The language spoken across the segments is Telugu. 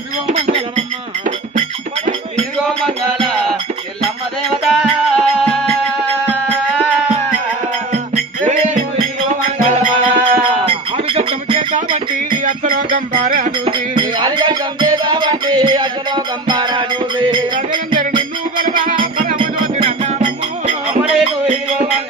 ఇదిగో మంగళమమ్మ ఇదిగో మంగళ ఎల్లమ్మ దేవత ఇదిగో మంగళమా ఆవిగట్టము చేతాబట్టి అత్తలోకం చేసావంటి ప్రజలందరూ నిన్ను కలవా పరమ జ్యోతి అన్నావమ్ము అమ్మడేకు ఇదిగో మంగళ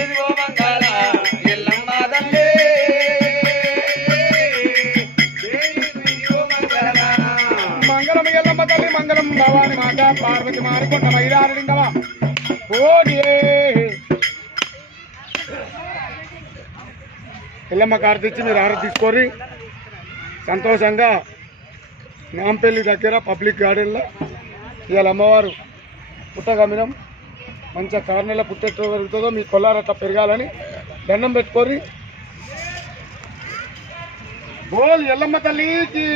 మంగళం భవాని మాత పార్వతి మారికొండ మైరారుడింగవా ఓడి ఎల్లమ్మ కారు తెచ్చి మీరు ఆరు తీసుకోరి సంతోషంగా నాంపల్లి దగ్గర పబ్లిక్ గార్డెన్లో ఇవాళ అమ్మవారు పుట్టగమినం. మంచిగా కారు నెల పుట్టెట్టు పెరుగుతుందో మీ కొల్లారట్లా పెరగాలని దండం పెట్టుకోరి బోల్ ఎల్లమ్మ తల్లికి.